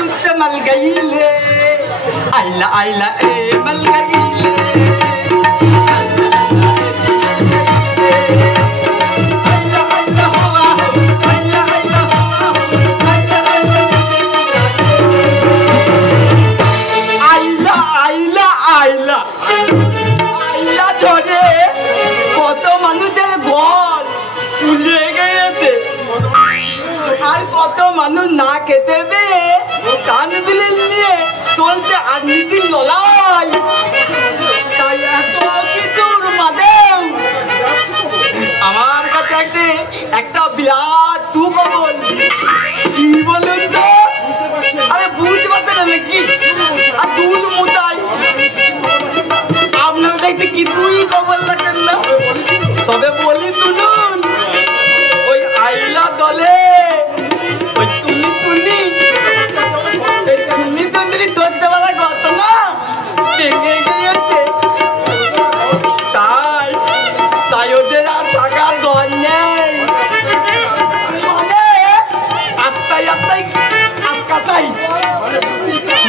तुझसे मल गई ले आइला आइला ए मल गई ले কত মানুষ না খেতে পেয়ে কান বিলে নিয়ে চলতে আজনীতি লড়াই তাই এত কিছুর মাঝেও আমার কাছে একটা বিরাট দুঃখবর কি বলুন তো আরে বুঝতে পারছেন না নাকি আর দুল মুদাই আপনারা দেখতে কিছুই খবর লাগেন না তবে বলি শুনুন ওই আইলা দলে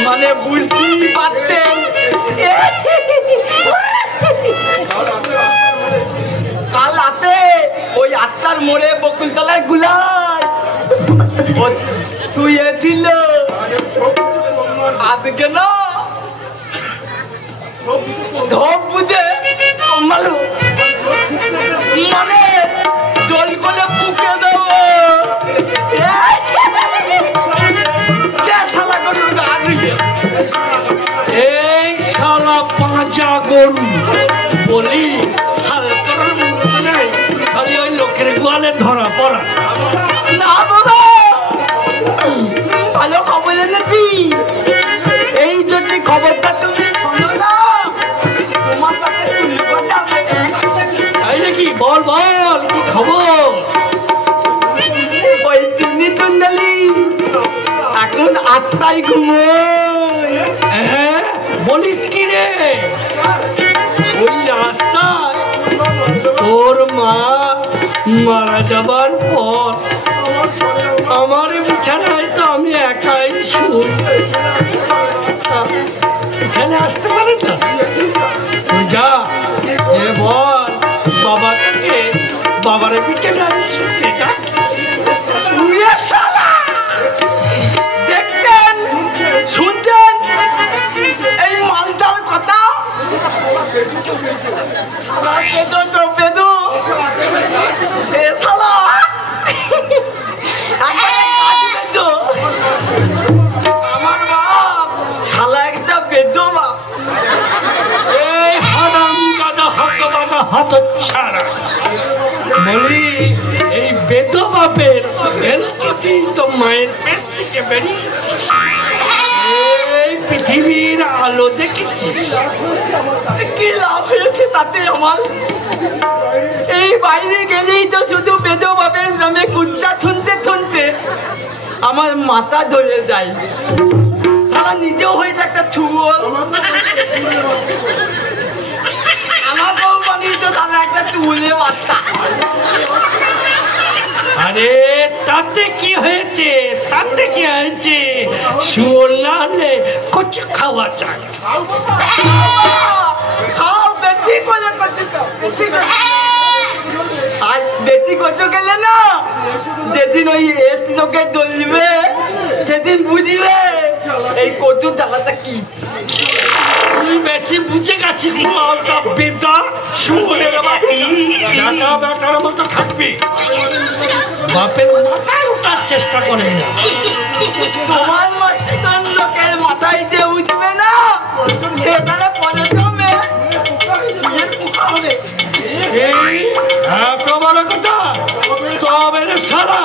মানে বুঝতেই পারতেন কাল রাতে ওই আত্মার মোড়ে বকুলতলায় গুলাই শুয়েছিল আজকে না ধপ বুঝে মালু মানে জল করে পুকে দেবো এই শালা পাঁচা গরু বলি হাল করার মতো নেই খালি ওই লোকের গোয়ালে ধরা পড়া না বাবা ভালো খবর এনেছি এই যদি খবরটা তুমি শোনো না তোমার সাথে তাই নাকি বল বল কি খবর ওই তুমি তুন্দালি এখন আত্মাই ঘুমোয় হ্যাঁ বলিস কি রে ওই রাস্তায় তোর মা মারা যাবার পর আমার বিছানায় তো আমি একাই শুই এখানে আসতে পারে না তুই যা এ বল বাবাকে বাবার বিছানায় শুতে যা দেখতেন শুনছেন এই মালটার কথা আমার বাপ শালা একটা বেদো বাপ এই হারাম দাদা হাত ছাড়া বলি এই বেদ বাপের তো মায়ের পেট থেকে বেরিয়ে এই পৃথিবীর আলো দেখেছি কি লাভ হয়েছে তাতে আমার এই বাইরে গেলেই তো শুধু বেদ বাপের নামে কুচ্চা শুনতে শুনতে আমার মাথা ধরে যায় সারা নিজেও হয়েছে একটা ছুয়ল আমাকেও বানিয়েছে তারা একটা চুলে বাচ্চা আরে তাতে কি হয়েছে শুয়োর না হলে কচু খাওয়া যায় খাও বেশি করে কচু খাও আজ বেশি কচু গেলে না যেদিন ওই এস লোকে জ্বলবে সেদিন বুঝবে এই কচু জ্বালাটা কি তুই বেশি বুঝে গেছিস বেটা শুয়োরের বেটার মতো থাকবি বাপের মাথায় উঠার চেষ্টা করে না তোমার মতন লোকের মাথায় যে উঠবে না সেখানে পর্যটমে এত বড় কথা তবে সারা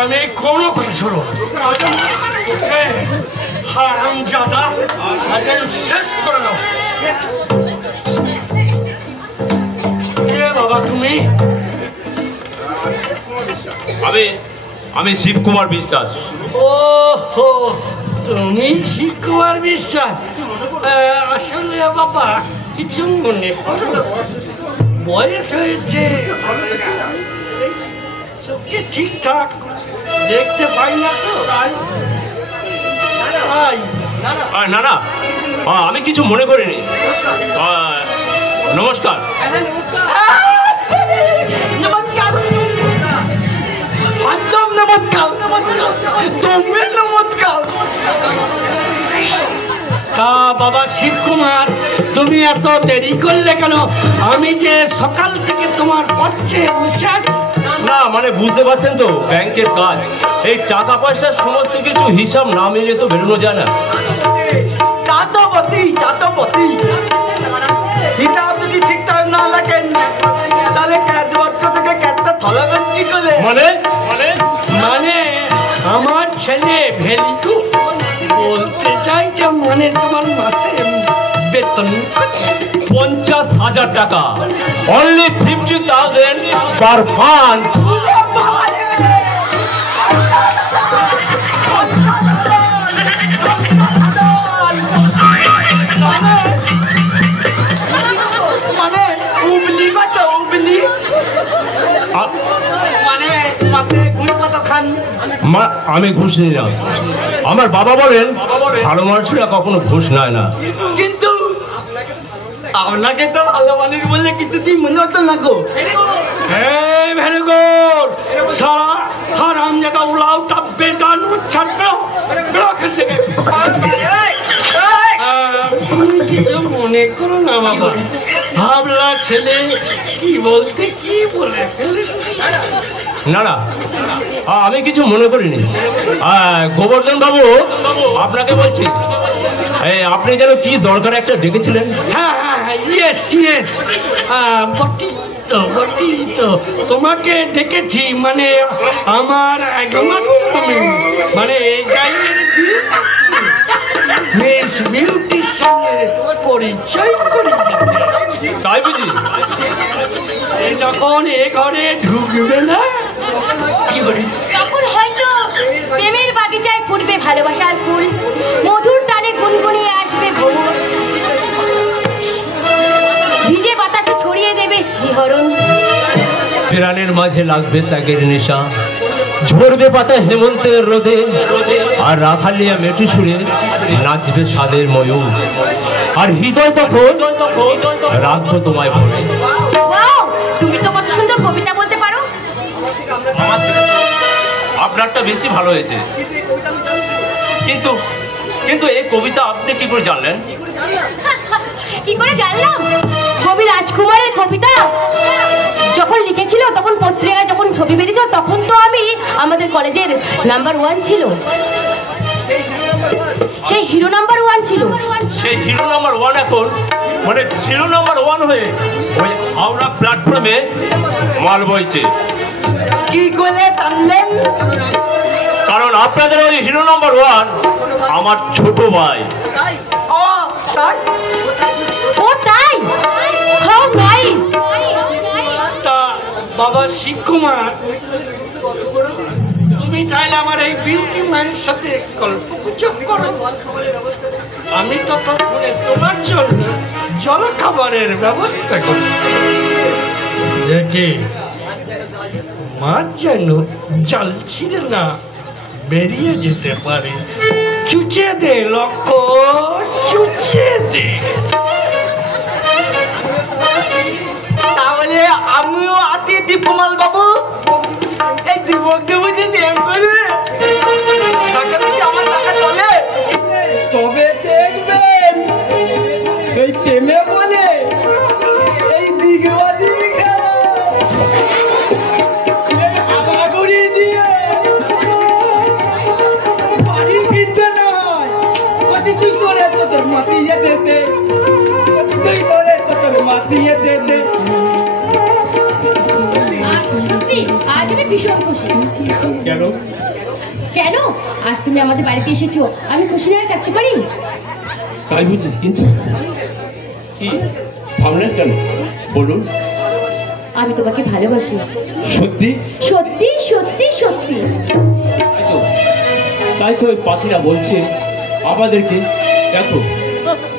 আমি কোনো কথা শোনো হারামজাদা আগে শেষ করে দাও। কে বাবা তুমি? আমি শিবকুমার বিশ্বাস। ও হো, তুমি শিবকুমার বিশ্বাস? আসলে বাবা কিছু মনে করো, বয়স হয়েছে, চোখে ঠিকঠাক দেখতে পাই না তো। না না, আমি কিছু মনে করিনি। নমস্কার। নমস্কার, একদম নমস্কার, তুমি নমস্কার। তা বাবা শিবকুমার, তুমি এত দেরি করলে কেন? আমি যে সকাল থেকে তোমার পক্ষে বসে আছি। না মানে বুঝতে পারছেন তো, ব্যাংকের কাজ, এই টাকা পয়সার সমস্ত কিছু হিসাব না মিলিয়ে তো বেরোনো যায় না। তা তো বটেই, তা তো বটেই। হিসাব যদি ঠিকঠাক না রাখেন তাহলে ক্যাশবাক্স থেকে ক্যাশটা থলাবেন কি করে? মানে মানে আমার ছেলে ভেলিটু বলতে চাই যে মানে তোমার মাসে বেতন 50,000 টাকা, অনলি 50,000 পার মান্থ। মানে উবলি কত? উবলি মানে মাসে ঘুষ কত খান? আমি ঘুষ নিই না। আমার বাবা বলেন ভালো মানুষরা কখনো ঘুষ নেয় না। কিন্তু আপনাকে তো ভালো মানুষ বলে কিছুতেই মনে হতো না গো। এই ভেরি গুড, সারা হারাম জায়গা উলাউটা বেদান ছাড়ো এখান থেকে। তুমি কিছু মনে করো না বাবা, ভাবলা ছেলে কি বলতে কি বলে ফেলে। না না, আমি কিছু মনে করিনি। গোবর্ধন বাবু, আপনাকে বলছি, আপনি যেন কি দরকার একটা ডেকেছিলেন। হ্যাঁ হ্যাঁ, ইয়েস ইয়েস, বটি তো তোমাকে ডেকেছি। মানে আমার একমাত্র মেয়ে, মানে এই গায়ের মিস বিউটির সঙ্গে পরিচয় করে দিতে। তাই বুঝি? যখন এ ঘরে ঢুকবে না কি করি, তখন হয়তো প্রেমের বাগিচায় ফুটবে ভালোবাসার ফুল, মধুর টানে গুনগুনিয়ে আসবে ভ্রমর, ভিজে বাতাসে ছড়িয়ে দেবে শিহরণ। প্রাণের মাঝে লাগবে ত্যাগের নেশা, ঝরবে পাতা হেমন্তের রোদে, আর রাখালিয়া মেটু সুরে নাচবে স্বাদের ময়ূর, আর হৃদয় তখন রাখবো তোমায় ভরে। ওয়াও, তুমি তো কত সুন্দর কবিতা বলতে পারো। আমার থেকে তো আপনারটা বেশি ভালো হয়েছে। কিন্তু এই কবিতা আপনি কি করে জানলেন? কি করে জানলাম? কবি রাজকুমারের কবিতা যখন লিখেছিল, তখন পত্রিকায় যখন ছবি বেরিয়েছিল, তখন তো আমি আমাদের কলেজের নাম্বার 1 ছিল, সেই হিরো নাম্বার 1 ছিল। সেই হিরো নাম্বার 1 এখন মানে 0 নাম্বার 1 হয়ে ওই হাওড়া প্ল্যাটফর্মে মাল বইছে। কি করে জানলেন? কারণ আপনাদের ওই হিরো নাম্বার 1 আমার ছোট ভাই। ও তাই? ও তাই? How nice. তা বাবা শিবকুমার, তুমি চাইলে আমার এই বিউটি ম্যানের সাথে গল্প গুজব করো, আমি ততক্ষণে তোমার জন্য জলখাবারের ব্যবস্থা করি, দেখে মাছ যেন জাল ছিঁড়ে না বেরিয়ে যেতে পারে। চুচে দে লক্ষ্য, চুচে দে। তাহলে আমিও আতি দীপমাল বাবু এই যুবককে বুঝি প্রেম করবে, টাকা দিয়ে আমার টাকা চলে, তবে দেখবেন এই প্রেমে বলে এই দিগবাজি আবাগুড়ি দিয়ে বাড়ি ফিরতে নয়, তুই করে তোর মাতিয়ে দিতে, তুই করে তোর মাতিয়ে দিতে। সত্যি আজ আমি ভীষণ খুশি। কেন? কেন? আজ তুমি আমাদের বাড়িতে এসেছো, আমি খুশি না থাকতে পারি? তাই বুঝি, কিন্তু কি ভাবলেন কেন বলুন? আমি তোমাকে ভালোবাসি। সত্যি? সত্যি সত্যি সত্যি। তাই তো ওই পাখিরা বলছে আমাদেরকে, দেখো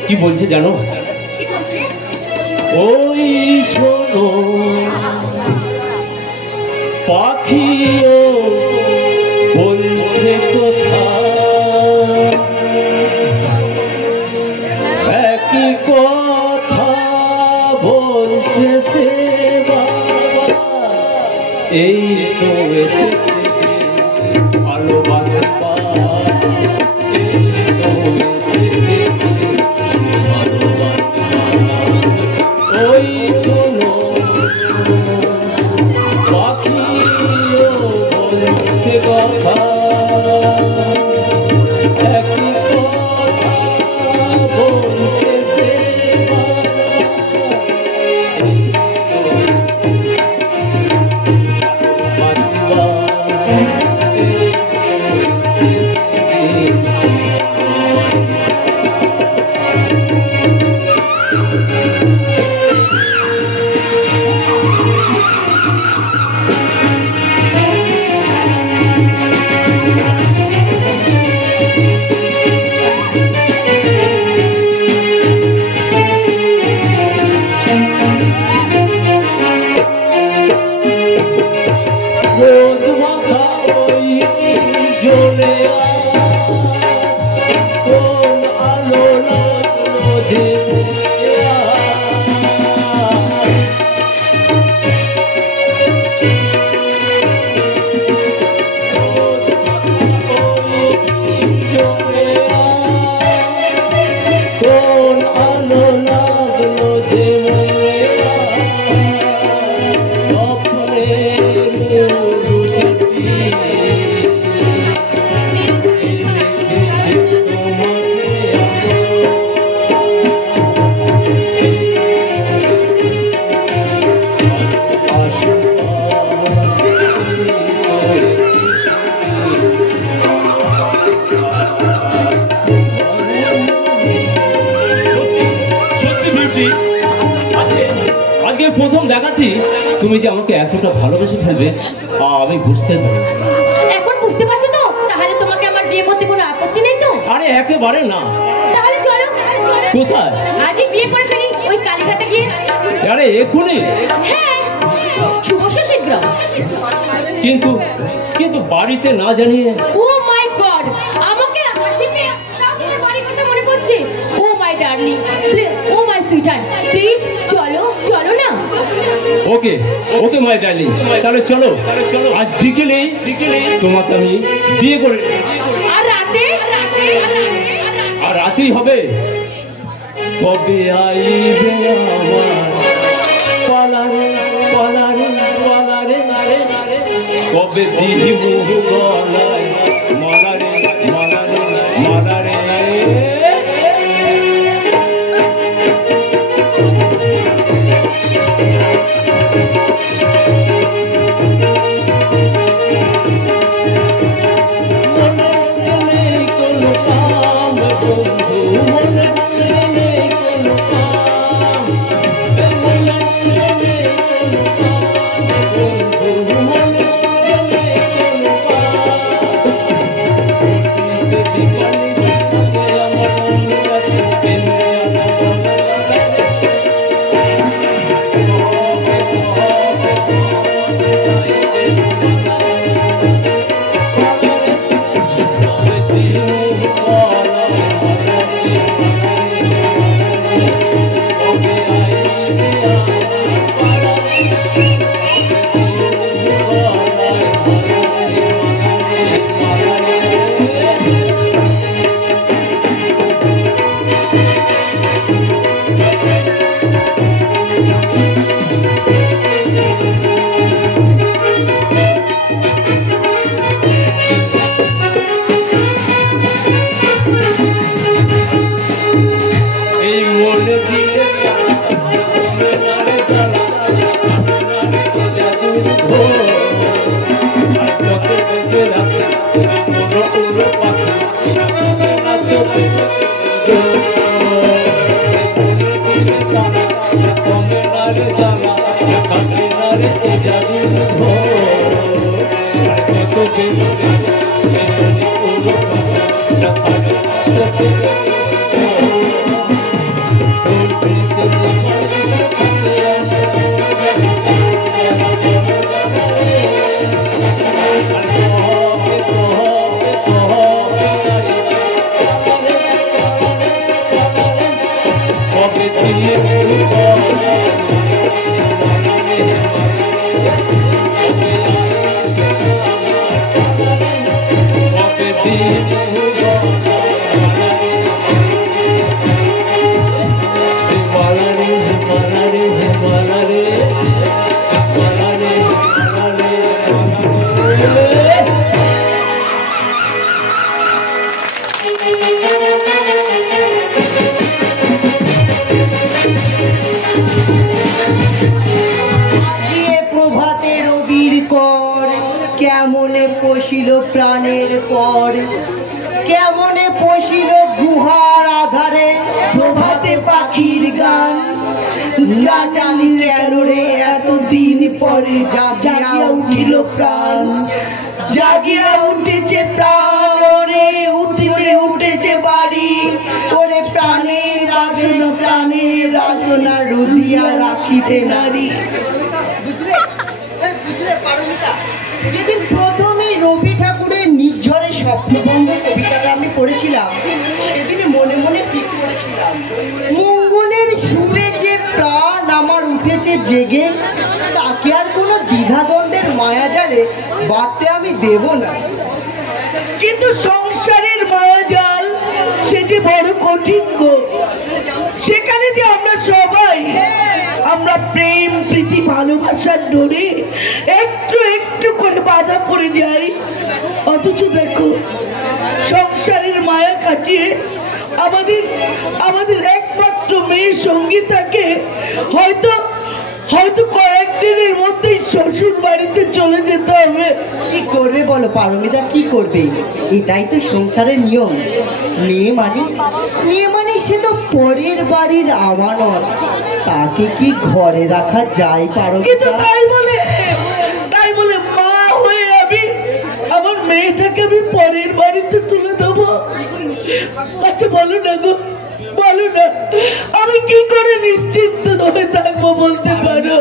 কি বলছে জানো? ওই শোনো পাখিও বলছে কথা, একই কথা বলছে সে বাবা, এই তো এসেছে ভালোবাসা। ওই শোনো পাখিও বলছে কথা, একই কথা বলছে সে প্রথম দেখাচ্ছি তুমি যে আমাকে এতটা ভালোবেসে ফেলবে আমি বুঝতে পারি। এখন বুঝতে পারছো তো? তাহলে তোমাকে আমার বিয়ে করতে কোনো আপত্তি নেই তো? আরে একেবারে না। তাহলে চলো। কোথায়? আজই বিয়ে করে ফেলি, ওই কালীঘাটে গিয়ে। আরে এখুনি? হ্যাঁ, শুভস্য শীঘ্র। কিন্তু কিন্তু বাড়িতে না জানিয়ে? ও মাই গড, আমাকে হাসি পেয়ে তোমার বাড়ির কথা মনে পড়ছে। Oh my darling, oh my sweetheart, please চলো চলো না। ওকে ওকে মাই ডার্লিং, তাহলে চলো আজ বিকেলেই তোমাকে আমি বিয়ে করে। আর রাতে? আর রাতেই হবে। কবে আইবে আমার পালারে পালারে পালারে, কবে দিব গলায় মালারে মালারে মালারে। কেমনে পশিল প্রাণের পর, কেমনে পশিল গুহার আধারে প্রভাতে পাখির গান। না জানি কেন রে এতদিন পরে জাগিয়া উঠিল প্রাণ, জাগিয়া উঠেছে প্রাণ রে, উঠে উঠেছে বাড়ি ওরে প্রাণের রাজনা রুদিয়া রাখিতে নারী। বুঝলে বুঝলে পারমিতা, যেদিন প্রথমে রবি ঠাকুরের নির্ঝরে স্বপ্নভঙ্গ কবিতাটা আমি পড়েছিলাম, সেদিন মনে মনে ঠিক করেছিলাম মঙ্গলের সুরে যে প্রাণ আমার উঠেছে জেগে, তাকে আর কোনো দ্বিধাদ্বন্দ্বের মায়াজালে বাঁধতে আমি দেব না। কিন্তু সংসারের মায়াজাল সে যে বড় কঠিন গো। সেখানে যে আমরা সবাই আমরা প্রেম প্রীতি ভালোবাসার ডোরে একটু একটু করে বাধা পড়ে যাই। অথচ দেখো সংসারের মায়া কাটিয়ে আমাদের একমাত্র মেয়ে সঙ্গীতাকে হয়তো কয়েকদিনের মধ্যেই শ্বশুর বাড়িতে চলে যেতে হবে। কি করবে বলো পারমিতা, কি করবে? এটাই তো সংসারের নিয়ম। মেয়ে মানে সে তো পরের বাড়ির আমানত, তাকে কি ঘরে রাখা যায় পারমিতা? তাই বলে মা হয়ে আমি আমার মেয়েটাকে আমি পরের বাড়িতে তুলে দেবো? আচ্ছা বলো না গো, বলো না, আমি কি করে নিশ্চিন্ত হয়ে থাকবো বলতে পারো?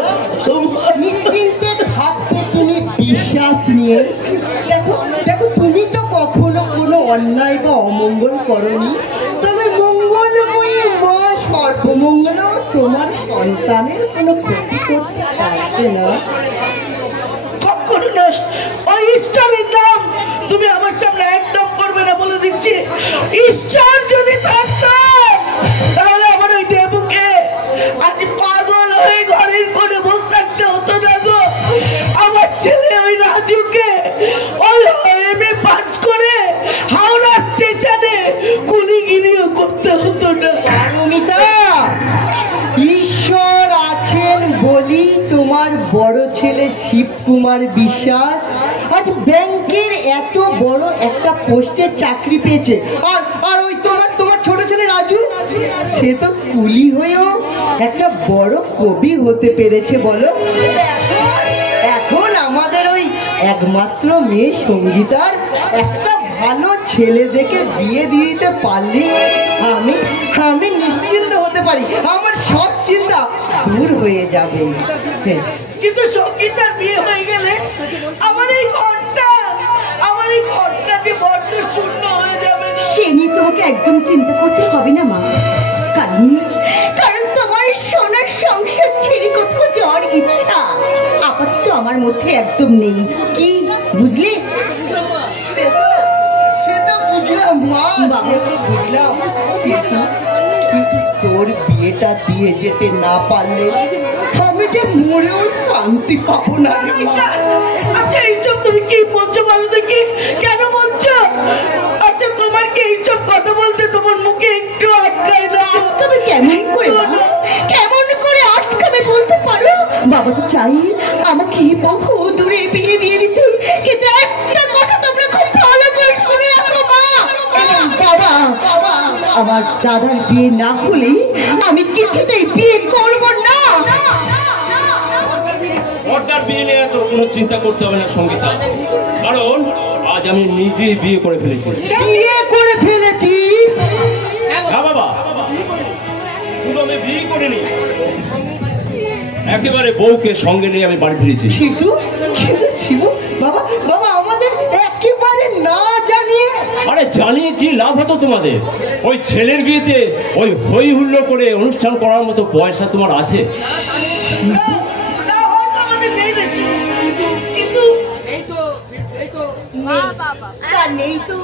নিশ্চিন্তে থাকবে তুমি বিশ্বাস নিয়ে। দেখো দেখো, তুমি তো কখনো কোনো অন্যায় বা অমঙ্গল করনি, তবে মঙ্গলময়ী মা সর্বমঙ্গল তোমার সন্তানের কোনো ক্ষতি করতে পারবে না। কখনো না। ওই ঈশ্বরের নাম তুমি আমার সামনে একদম করবে না বলে দিচ্ছি। ঈশ্বর যদি থাকতো তাহলে আমার ওই দেবুকে আজ পাগল হয়ে ঘরের কোণে বসে থাকতে হতো না গো। আমার ছেলে ওই রাজুকে ওই এমএ পাস করে হাওড়া স্টেশনে কুলিগিরিও করতে হতো না। পারমিতা, ঈশ্বর আছেন বলি তোমার বড় ছেলে শিবকুমার বিশ্বাস আজ ব্যাংকের এত বড় একটা পোস্টে চাকরি পেয়েছে। আর ওই তোমার ছোট ছেলে রাজু, সে তো কুলি হয়েও একটা বড় কবি হতে পেরেছে বলো। এখন আমাদের ওই একমাত্র মেয়ে সঙ্গীতার একটা ভালো ছেলে দেখে বিয়ে দিয়ে দিতে পারলে আমি নিশ্চিন্ত হতে পারি, আমার সব চিন্তা দূর হয়ে যাবে। কিন্তু সঙ্গীতার বিয়ে হয়ে গেলে আমার এই ঘরটা যে বড্ড শূন্য হয়ে যাবে। সে নিয়ে তোমাকে একদম চিন্তা করতে হবে না মা, কারণ তোমার সোনার সংসার ছেড়ে কোথাও যাওয়ার ইচ্ছা আপাতত আমার মধ্যে একদম নেই। কি বুঝলে? সে তো বুঝলাম মা, সে তো বুঝলাম, কিন্তু তোর বিয়েটা দিয়ে যেতে না পারলে আমি যে মরেও শান্তি পাবো না। আচ্ছা এইসব তুমি কি বলছো বলো দেখি, কেন বলছো? আচ্ছা তোমার কি এইসব কথা বলতে তোমার মুখে একটু আটকায় না? তবে কেমন করে আটকাবে বলতে পারো? বাবা তো চাই আমাকে বহু দূরে বিয়ে দিয়ে দিতে, কিন্তু একটা কথা তোমরা খুব ভালো করে শুনে রাখো মা, বাবা আমার দাদার বিয়ে না হলে আমি কিছুতেই বিয়ে করব না। পর্দার বিয়ে নিয়ে তো কোনো চিন্তা করতে হবে না সঙ্গীতা, কারণ আজ আমি নিজেই বিয়ে করে ফেলেছি। হ্যাঁ বাবা, শুধু আমি বিয়ে করিনি, একেবারে বউকে সঙ্গে নিয়ে আমি বাড়ি ফিরেছি। কিন্তু শিবু বাবা আমাদের একেবারে না জানিয়ে। আরে জানিয়ে কি লাভ হতো তোমাদের? ওই ছেলের বিয়েতে ওই হই হুল্লোড় করে অনুষ্ঠান করার মতো পয়সা তোমার আছে? নেই তো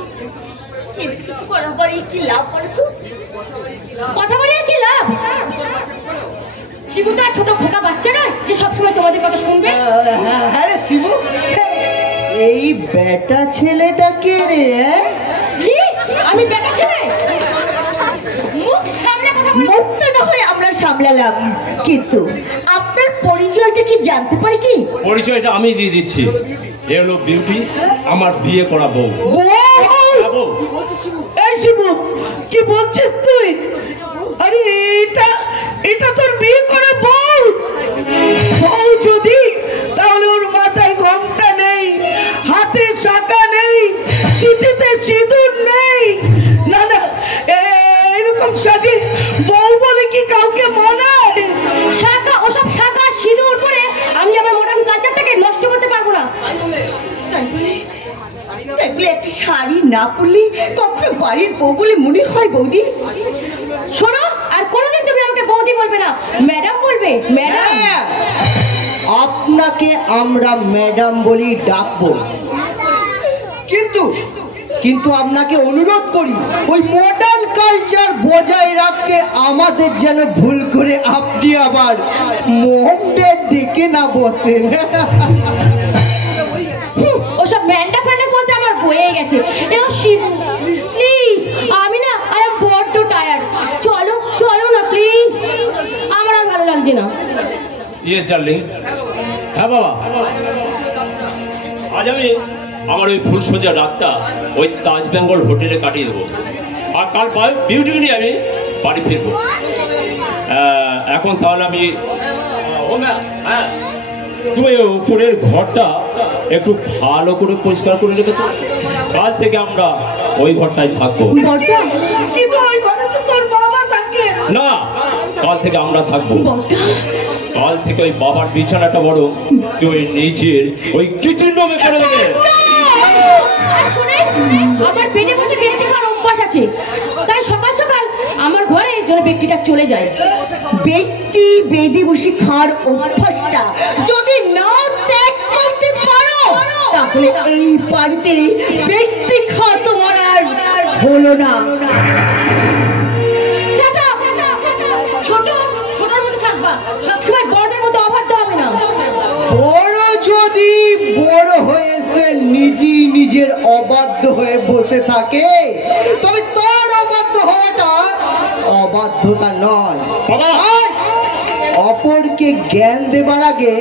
কিন্তু কিছু করার পরে কি লাভ বলো তো? কথা বলে আর কি লাভ? শিবুটা ছোট খোকা বাচ্চা নয় যে সবসময় তোমাদের কথা শুনবে। হ্যাঁ রে শিবু, এই বেটা ছেলেটা কে রে? কি? আমি বেটা ছেলে? মুখ সামলে কথা বলো। মুখটা না হয় আমরা সামলালাম, কিন্তু আপনার পরিচয়টা কি জানতে পারি কি? পরিচয়টা আমি দিয়ে দিচ্ছি। এ হলো বিউটি, আমার বিয়ে করা বউ। বউ, এই শিবু, কি বলছিস তুই? আরে এটা তোর বিয়ে করা বউ। বউ যদি, তাহলে ওর মাথায় ঘোমটা নেই, হাতে শাঁখা নেই, চিঠিতে সিঁদুর নেই। না না, এরকম সাজে বউ বলে কি কাউকে মানায়? শাখা, ওসব শাখা সিঁদুর পরে আমি আমার মডার্ন কালচারটাকে নষ্ট করতে পারবো না। তাই বলে একটা শাড়ি না পরলে কখনো বাড়ির বউ বলে মনে হয় বৌদি? শোনো, আর কোনোদিন তুমি আমাকে বৌদি বলবে না, ম্যাডাম বলবে। ম্যাডাম, হ্যাঁ, আপনাকে আমরা ম্যাডাম বলি ডাকবো, কিন্তু কিন্তু আপনাকে অনুরোধ করি ওই মডার্ন কালচার বজায় রাখতে আমাদের যেন ভুল করে আপনি আবার মোহাম্মদের ডেকে না বসেন। ওসব ম্যান্ডা ফ্যান্ডা বলতে আমার বয়ে গেছে। এও শিবু প্লিজ, আমি না আই এম বড্ড টায়ার্ড। চলো চলো না প্লিজ, আমার আর ভালো লাগছে না। Yes darling. হ্যাঁ বাবা, আজ আমি আমার ওই ফুল সোজা রাতটা ওই তাজ বেঙ্গল হোটেলে কাটিয়ে দেবো, আর কাল বিউটিকে নিয়ে আমি বাড়ি ফিরবো। এখন তাহলে আমি হ্যাঁ, তুমি উপরের ঘরটা একটু ভালো করে পরিষ্কার করে রেখেছো। কাল থেকে আমরা ওই ঘরটায় থাকবো। কিন্তু ওই ঘরে তো তোর বাবা থাকে। না, কাল থেকে আমরা থাকবো। কাল থেকে ওই বাবার বিছানাটা বড় তুই ওই নিজের ওই কিচেন রুমে করে দেবে। আর শুনে, আমার বেডে বসে ব্যক্তি খাওয়ার অভ্যাস আছে, তাই সকাল সকাল আমার ঘরে যেন ব্যক্তিটা চলে যায়। ব্যক্তি বেডে বসে খাওয়ার অভ্যাসটা যদি না ত্যাগ করতে পারো, তাহলে এই বাড়িতে ব্যক্তি খাওয়া তোমার আর হলো না। ছোট ছোটর মতো থাকবা, সবসময় বড়দের মতো অবাধ্য হবে না। বড় যদি বড় হয়েছে নিজের অবাধ্য হয়ে বসে থাকে, তবে তার অবাধ্য হওয়াটা অবাধ্যতা নয়। অপরকে জ্ঞান দেবার আগে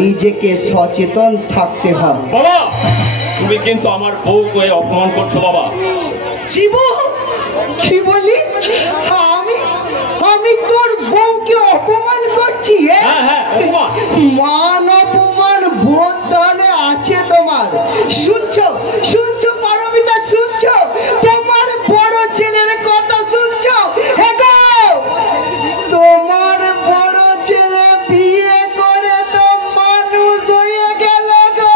নিজেকে সচেতন থাকতে হয়। বাবা, তুমি কিন্তু আমার বউকে অপমান করছো বাবা। শিবু, কি বলি? আমি তোর বউকে অপমান করছি? হ্যাঁ হ্যাঁ, অপমান। মান অপমান বোধ তাহলে আছে তোমার? শুনছো শুনছো পারমিতা, শুনছো? তোমার বড় ছেলের কথা শুনছো? এগো, তোমার বড় ছেলে বিয়ে করে তো মানুষ হয়ে গেল গো।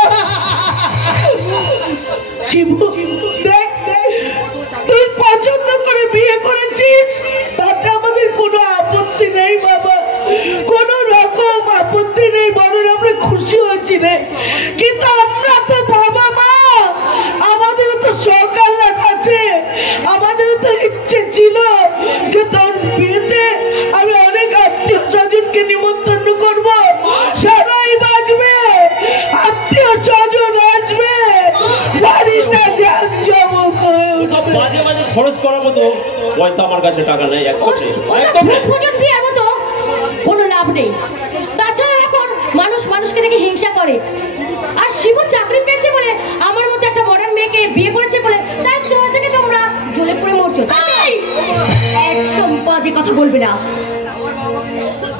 শিবু, দেখ, তুই পছন্দ করে বিয়ে করেছিস, তাতে আমাদের কোনো আপত্তি নেই বাবা, কোনো রকম আপত্তি নেই, বরং আমরা খুশি হয়েছি রে। কিন্তু আমরা তো বাবা মা, আমাদেরও তো সকাল আছে, আমাদেরও তো ইচ্ছে ছিল যে তোর বিয়েতে আমি অনেক আত্মীয় স্বজনকে নিমন্ত্রণ করব, সবাই বাজবে, আত্মীয় স্বজন আসবে, বাড়িতে জাঁকজমক হয়ে উঠবে। বাজে বাজে খরচ করার মতো পয়সা আমার কাছে টাকা নেই। কোনো লাভ নেই। তাছাড়া এখন মানুষ মানুষকে দেখে হিংসা করে, আর শিবু চাকরি পেয়েছে বলে, আমার মতো একটা মডার্ন মেয়েকে বিয়ে করেছে বলে, তাই তোমার থেকে তোমরা জ্বলে পড়ে মরছো। একদম বাজে কথা বলবে না।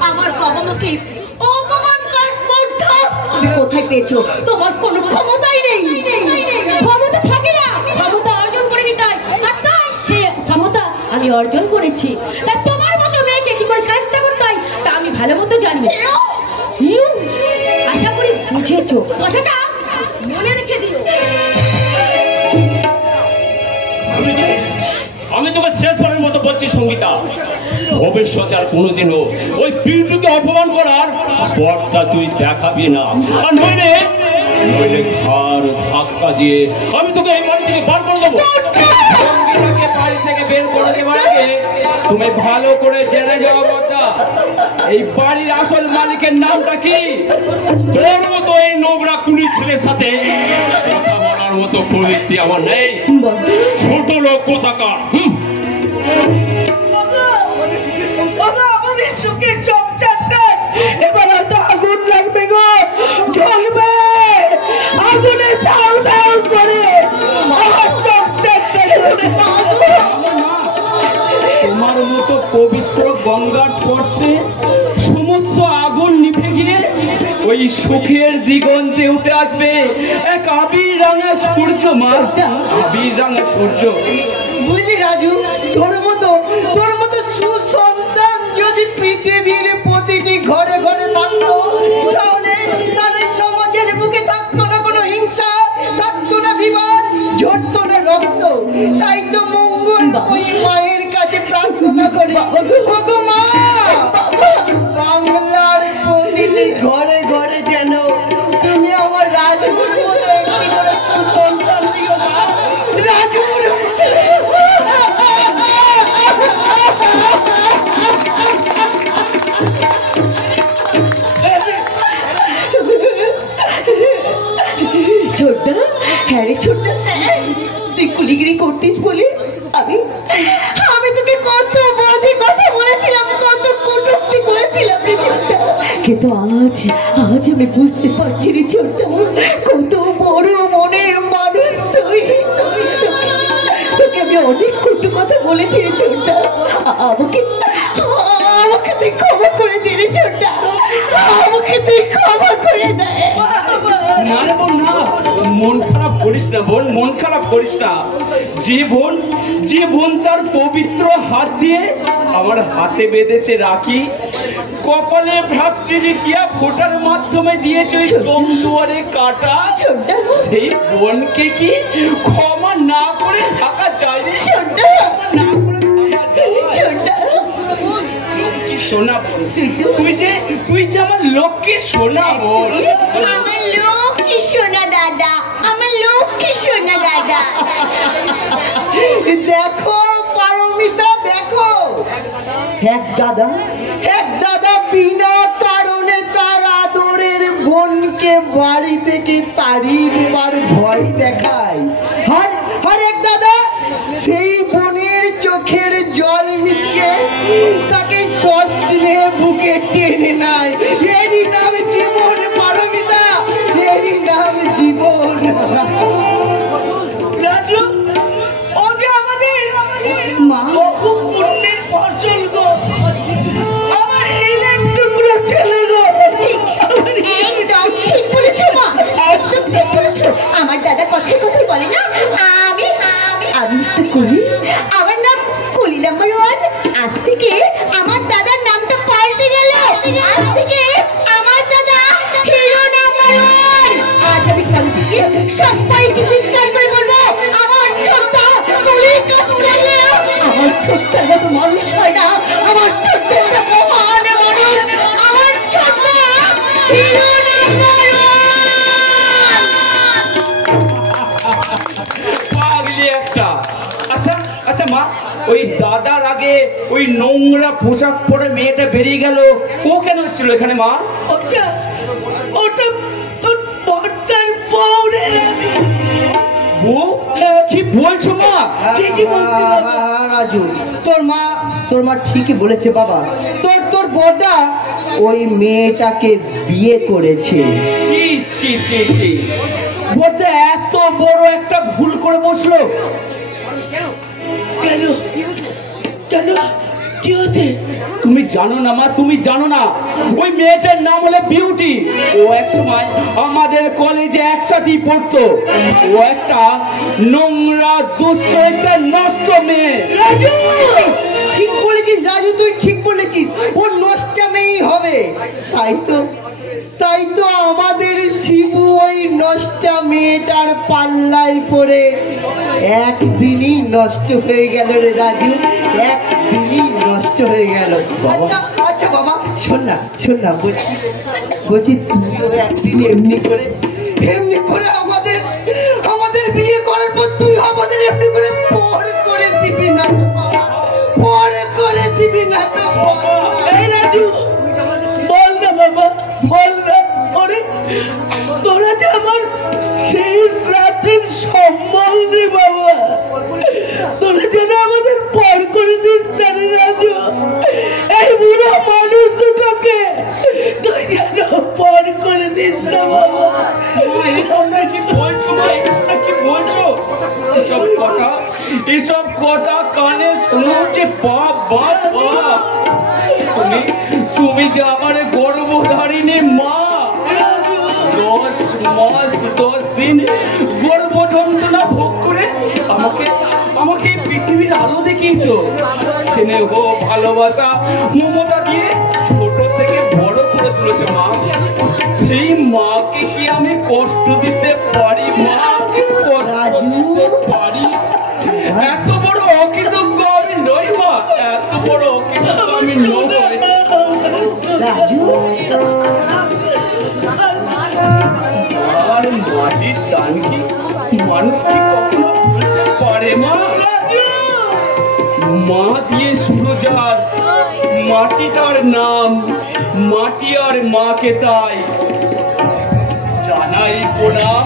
আমার বাবা মাকে অপমান করার স্পর্ধা তুমি কোথায় পেয়েছো? তোমার কোনো ক্ষমতাই নেই। ক্ষমতা থাকে না, ক্ষমতা অর্জন করে নিতে হয়, আর তাই সে ক্ষমতা আমি অর্জন করেছি। তাই তোমার মতো মেয়েকে কি করে শায়েস্তা করতে হয় তা আমি ভালো মতো জানি। আশা করি বুঝেছো, কথাটা মনে রেখে দিও। আমি তোকে শেষবারের মতো বলছি সঙ্গীতা, ভবিষ্যতে আর কোনোদিনও ওই বিউটিকে অপমান করার স্পর্ধা তুই দেখাবি না, আর নইলে ঘাড় ধাক্কা দিয়ে আমি তোকে এই বাড়ি থেকে বার করে দেবো। তুমি ভালো করে জেনে যাও বড়দা, এই বাড়ির আসল মালিকের নামটা কি? তোর মতো এই নোংরা কুলি ছেলের সাথে কথা বলার মতো প্রবৃত্তি আমার নেই। ছোট লোক কোথাকার। আমাদের সুখের সংসারটা এবার হয়তো আগুন লাগবে গো, জ্বলবে, আগুনে দাও দাও করে আমার সংসারটা জ্বলবে। তোমার মতো পবিত্র গঙ্গার স্পর্শে সমস্ত আগুন নিভে গিয়ে ওই সুখের দিগন্তে উঠে আসবে এক আবির রাঙা সূর্য। মা, আবির রাঙা সূর্য। বুঝলি রাজু, তোর মতো সুসন্তান যদি পৃথিবীর প্রতিটি ঘরে ঘরে থাকতো, তাহলে সমাজের বুকে থাকতো না কোনো হিংসা, থাকতো না বিবাদ, ঝরতো না রক্ত। তাই তো মঙ্গল ওই মায়ের কাছে প্রার্থনা করে, ওগো মা, বাংলার প্রতিটি ঘরে ঘরে যেন তুমি আমার রাজুর মতো একটি করে সুসন্তান দিও মা, রাজুর ছোট্টা, হ্যাঁ রে ছোট্টা, তুই কুলিগিরি করতিস বলে আমি তোকে কত বাজে কথা বলেছিলাম, কত কটূক্তি করেছিলাম রে ছোট্টা। কিন্তু আজ আমি বুঝতে পারছি রে ছোট্টা, কত বড় মনের মানুষ তুই। তোকে আমি অনেক কটু কথা বলেছি রে ছোট্টা, আমাকে তুই ক্ষমা করে দে রে ছোট্টা, আমাকে তুই ক্ষমা করে দে। না রে বোন, না, মন খারাপ করিস না বোন, মন খারাপ করিস না। যে বোন তার পবিত্র হাত দিয়ে আমার হাতে বেঁধেছে রাখি, কপালে ভ্রাতৃদ্বিতীয়া ফোঁটার মাধ্যমে দিয়েছে ওই চন্দুয়ারে কাটা, সেই বোনকে কি ক্ষমা না করে থাকা যায় রে? ক্ষমা না করে থাকা যায়? লক্ষ্মী সোনা বোন, তুই যে আমার লক্ষ্মী সোনা বোন। আমার লক্ষ্মী সোনা দাদা, আমার লক্ষ্মী সোনা দাদা। দেখো পারমিতা, দেখো এক দাদা বিনা কারণে তার আদরের বোনকে বাড়ি থেকে তাড়িয়ে দেবার ভয় দেখায়। আর এক দাদা সেই বোনের চোখের জল মিশিয়ে তাকে সস্নেহে বুকে টেনে নেয়। এরই নাম জীবন পারমিতা, এরই নাম জীবন। রাজু, ও যে আমাদের বহু পুণ্যের ফসল গো, আমার এই টুকরো ছেলে গো। একদম ঠিক বলেছো মা, একদম ঠিক বলেছো। আমার দাদা কথায় কথায় বলে না, আমি একটু কলি, আমার নাম কলি নাম্বার 1। আজ থেকে আমার দাদার নামটা পাল্টে গেল, আজ থেকে আমার দাদা হিরো নাম্বার 1। আজ আমি কাল থেকে সবাইকে চিৎকার করে বলবো, আমার ছোট্টা কলির কাজ করলে আমার ছোট্টা মতো মানুষ হয় না, আমার ছোট্ট একটা মহান মানুষ, আমার ছোট্ট হিরো নাম্বার 1। পাগলি একটা। আচ্ছা মা, ওই দাদার আগে ওই নোংরা পোশাক পরে মেয়েটা বেরিয়ে গেল, ও কেন এসেছিল এখানে মা? ওটা তোর বড়টার বউ রে রাজু। বউ? কি বলছো মা? ঠিকই বলছি বাবা। রাজু, তোর মা ঠিকই বলেছে বাবা। তোর বড়দা ওই মেয়েটাকে বিয়ে করেছে। ছি, বড়দা এত বড় একটা ভুল করে বসলো। কেন কি হচ্ছে? তুমি জানো না মা, তুমি জানো না, ওই মেয়েটার নাম হলো বিউটি। ও এক সময় আমাদের কলেজে একসাথেই পড়তো। ও একটা নোংরা দুশ্চরিত্রের নষ্ট মেয়ে। রাজু, ঠিক বলেছিস রাজু, তুই ঠিক বলেছিস। ও নষ্ট মেয়েই হবে। তাই তো আমাদের শিবু ওই নষ্ট মেয়েটার পাল্লায় পড়ে একদিনই নষ্ট হয়ে গেল রে রাজু, একদিনই নষ্ট হয়ে গেল। আচ্ছা বাবা, শোন না বলছি তুইও একদিন এমনি করে আমাদের বিয়ে করার পর তুই আমাদের এমনি করে পর করে দিবি না, পর করে এই রাজু, বল না বাবা, বল না। ওরে তোরা যে আমার শেষ রাতের সম্বল রে বাবা, তোরা যেন আমাদের পর করে দিস না রে রাজু। এই বুড়ো মানুষ দুটোকে তুই যেন পর করে দিস না বাবা। তোমরা কি বলছো ভাই? তোমরা কি বলছো? এসব কথা কানে শুনে হচ্ছে বাপ বাপ বাপ। তুমি যে আমার গর্ভধারিণী মা, 10 মাস 10 দিন গর্ভ যন্ত্রণা ভোগ করে আমাকে পৃথিবীর আলো দেখিয়েছো। স্নেহ, ভালোবাসা, মমতা দিয়ে ছোট থেকে বড় করে তুলেছো মা। সেই মাকে কি আমি কষ্ট দিতে পারি মা? পারি? এত বড় অকৃতজ্ঞ আমি নই মা, এত বড় অকৃতজ্ঞ আমি নই। আর মাটির টান কি মানুষ কি কখনো ভুলতে পারে মা? মা দিয়ে সুরজার, মাটি তার নাম, মাটি আর মাকে তাই জানাই প্রণাম।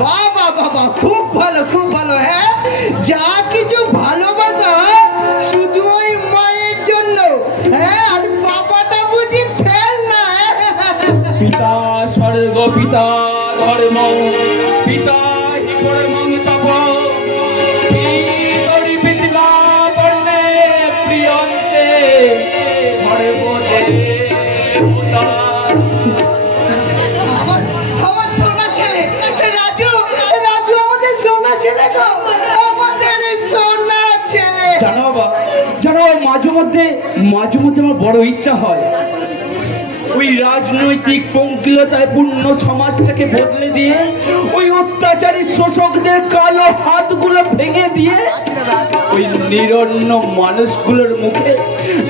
বাবা খুব ভালো, খুব ভালো। হ্যাঁ, যা কিছু ভালোবাসা শুধু ওই মায়ের জন্য। হ্যাঁ, আর বাবাটা বুঝি ফেল না। পিতা স্বর্গ পিতা ধর্ম, পিতা হি পরমং তপ, পিতরি পিতা বর্ণে প্রিয়ন্তে সর্বদেবতা। আমার সোনা ছেলে রাজু, রাজু আমাদের সোনা ছেলে গো, আমাদের সোনা ছেলে। জানো মাঝে মধ্যে আমার বড় ইচ্ছা হয় ওই রাজনৈতিক পঙ্কিলতায় পূর্ণ সমাজটাকে বদলে দিয়ে, ওই অত্যাচারী শোষকদের কালো হাতগুলো ভেঙে দিয়ে, ওই নিরন্ন মানুষগুলোর মুখে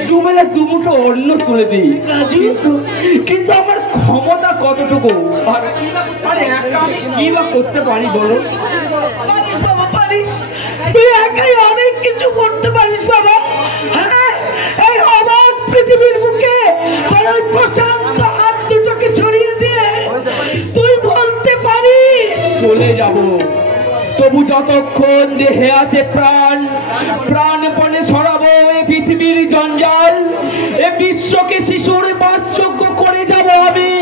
দুবেলা দুমুঠো অন্ন তুলে দিই। কিন্তু আমার ক্ষমতা কতটুকু, আর একা আমি কি বা করতে পারি বলো? বাবা পারিস, তুই একাই অনেক কিছু করতে পারিস বাবা। হ্যাঁ, এই অবাক পৃথিবীর মুখে তোর ওই প্রশান্ত হাত দুটোকে ছড়িয়ে দিয়ে তুই বলতে পারিস চলে যাব, তবু যতক্ষণ দেহে আছে প্রাণ, প্রাণপণে সরাবো এই পৃথিবীর জঞ্জাল। এ বিশ্বকে শিশুর বাসযোগ্য করে যাব আমি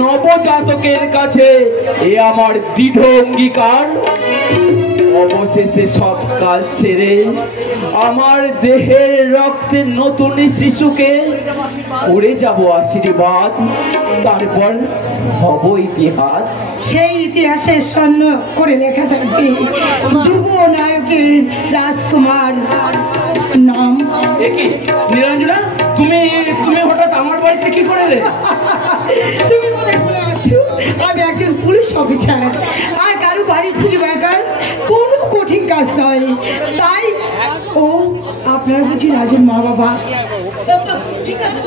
নবজাতকের কাছে, এ আমার দৃঢ় অঙ্গীকার। অবশেষে সব কাজ সেরে আমার দেহের রক্তে নতুন শিশুকে করে যাব আশীর্বাদ, তারপর হব ইতিহাস। সেই ইতিহাসের স্বর্ণ করে লেখা থাকবে যুব নায়কের রাজকুমার নাম। দেখি নিরঞ্জনা, তুমি হঠাৎ আমার বাড়িতে কি করে এলে? তুমি মনে করে আছো আমি একজন পুলিশ অফিসার, আর কারো বাড়ি খুঁজে বেড়ার কোনো কঠিন কাজ নয়। তাই ও আপনারা বুঝি রাজুর মা বাবা। ঠিক আছে,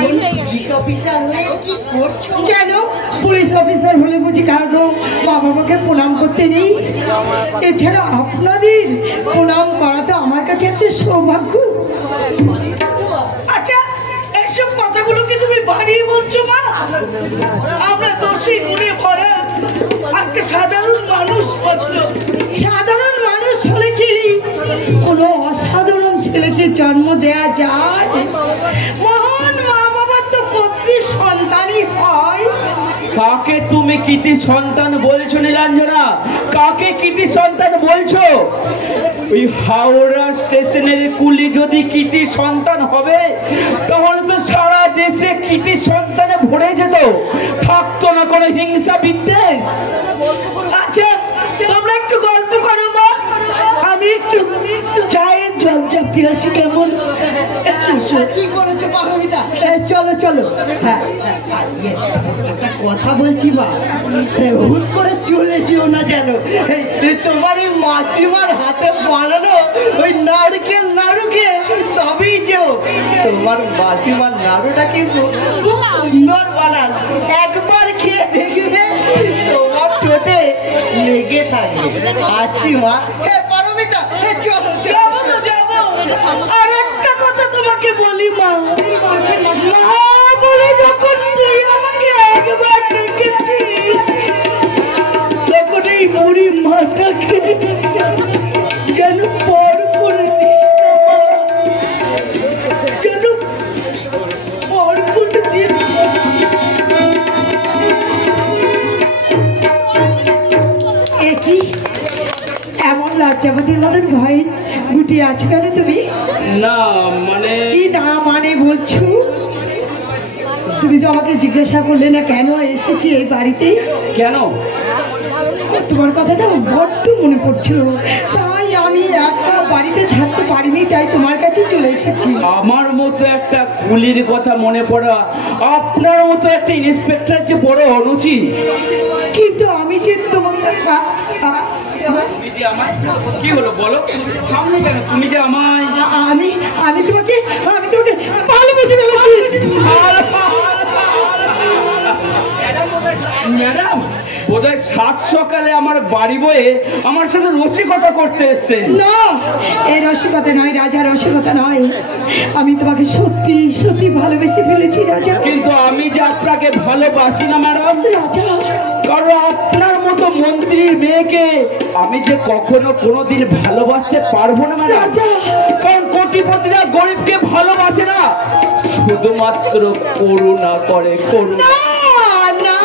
পুলিশ অফিসার হয়ে কি করছো? কেন পুলিশ অফিসার হলে বুঝি কারো মা বাবাকে প্রণাম করতে নেই? এছাড়া আপনাদের প্রণাম করা তো আমার কাছে একটা সৌভাগ্য। আচ্ছা, এইসব কথাগুলো কি তুমি বাড়িয়ে বলছো মা? আমরা দোষী গুণে ভরা একটা সাধারণ মানুষ মাত্র। সাধারণ মানুষ হলে কি কোনো অসাধারণ ছেলেকে জন্ম দেয়া যায়? মহান মা বাবার তো পুত্রী সন্তানই হয়। কাকে তুমি কৃতি সন্তান বলছো নীলাঞ্জনা? কাকে কৃতি সন্তান বলছো? ওই হাওড়া স্টেশনের কুলি যদি কৃতি সন্তান হবে, তাহলে তো সারা দেশে কৃতি সন্তানে ভরে যেত, থাকতো না কোনো হিংসা বিদ্বেষ। আচ্ছা, তোমরা একটু গল্প করো মা, আমি একটু চায়ের জল চাপিয়ে আসি, কেমন? ঠিক বলেছো পারমিতা, চলো চলো। হ্যাঁ, একটা কথা বলছি মা, হুট করে চলে যেও না যেন। তোমার এই মাসিমার হাতে বানানো ওই নারকেল নাড়ুকে তবেই যেও। তোমার মাসিমার নাড়ুটা কিন্তু খুব সুন্দর বানান, একবার খেয়ে দেখবে তোমার ঠোঁটে লেগে থাকবে। আসি মা। আর একটা কথা তোমাকে বলি মা, মা বলে যখন তুই আমাকে একবার ডেকেছিস, তখন এই বুড়ি মাটাকে যেন পর করে দিস না মা, যেন পর করে দিস না। একই এমন লজ্জাবতীর মতন ভয় গুটি আছো কেন তুমি? না মানে কি না মানে বলছো? তুমি তো আমাকে জিজ্ঞাসা করলে না কেন এসেছি এই বাড়িতে। কেন? তোমার কথাটা বড্ড মনে পড়ছিল, তাই আমি একা বাড়িতে থাকতে পারিনি, তাই তোমার কাছে চলে এসেছি। আমার মতো একটা কুলির কথা মনে পড়া, আপনার মতো একটা ইন্সপেক্টর যে বড় অনুচিত। কিন্তু আমি যে তোমাকে তুমি যে আমায়, কি হলো বলো, সামনে কেন? তুমি যে আমায়, আমি আমি তোমাকে ভালোবেসে ফেলেছি। ম্যাডাম বোধহয় সাত সকালে আমার বাড়ি বয়ে আমার সাথে রসিকতা করতে এসছেন। না, এই রসিকতা নয় রাজা, রসিকতা নয়। আমি তোমাকে সত্যি সত্যি ভালোবেসে ফেলেছি রাজা। কিন্তু আমি যে আপনাকে ভালোবাসি না ম্যাডাম রাজা, কারণ আপনার মতো মন্ত্রীর মেয়েকে আমি যে কখনো কোনোদিন ভালোবাসতে পারবো না ম্যাডাম। রাজা, কারণ কোটিপতিরা গরিবকে ভালোবাসে না, শুধুমাত্র করুণা করে। করুণা না না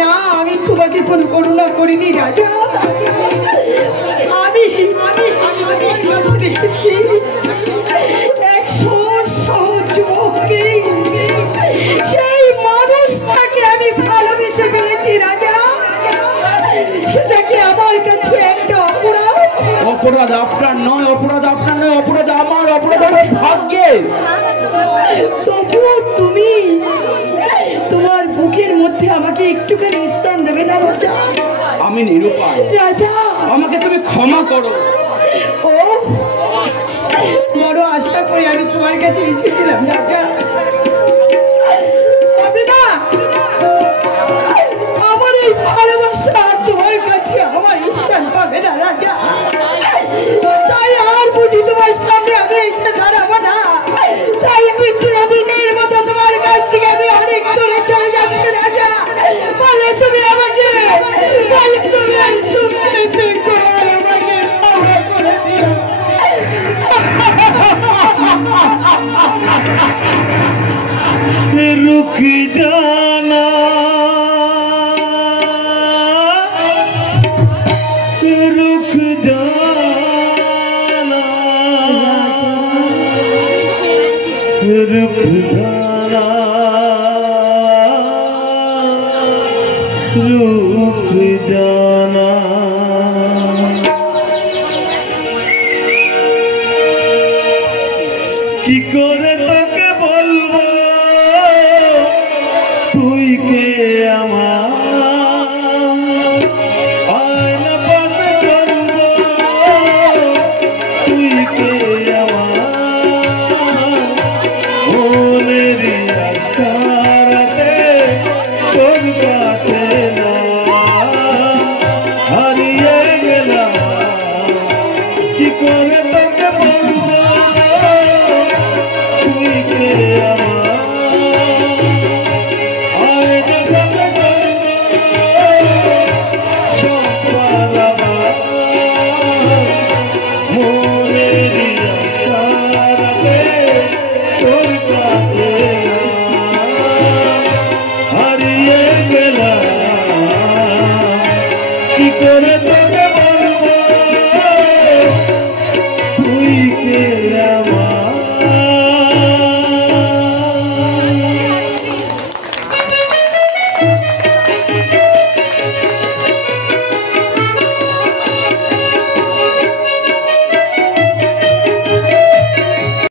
না, আমি তোমাকে কোনো করুণা করিনি রাজা। আমি তোমার কাছে দেখেছি এক সহজ যুবককে, সেই মানুষটাকে আমি ভালোবেসে ফেলেছি রাজা। সেটাকে আমার কাছে একটা অপরাধ। অপরাধ আপনার নয়, অপরাধ আপনার নয়, অপরাধ আমার, অপরাধ আমার ভাগ্যের। তবুও তুমি তোমার বুকের মধ্যে আমাকে একটুখানি স্থান দেবে না রাজা? আমি নিরুপায় রাজা, আমাকে তুমি ক্ষমা করো। ও বড় আশা করে আমি তোমার কাছে এসেছিলাম রাজা। তবে না, আমার এই ভালোবাসা তোমার কাছে আমার স্থান পাবে না রাজা। তাই আর বুঝি তোমার সামনে আমি এসে দাঁড়াবো না। তাই আমি চিরদিনের মতো তোমার কাছ থেকে আমি অনেক দূরে চলে যাচ্ছি রাজা। বলে তুমি আমাকে, বলে তুমি একটু মেনে আর আমাকে ক্ষমা করে দিও। रुक जाना रुक जाना रुक जाना रुक जाना কি করে তোকে বলবো তুই কে আমার আয়না পাশে চলবো তুই কে আমার মনের আশারাতে তোর কাছে না হারিয়ে গেলাম কি করে তোকে বলবো তুই কে আমার আয়না পাশে চলবো সব পালাবা মনের আশারাতে তোর কাছে না হারিয়ে গেলাম কি করে তোকে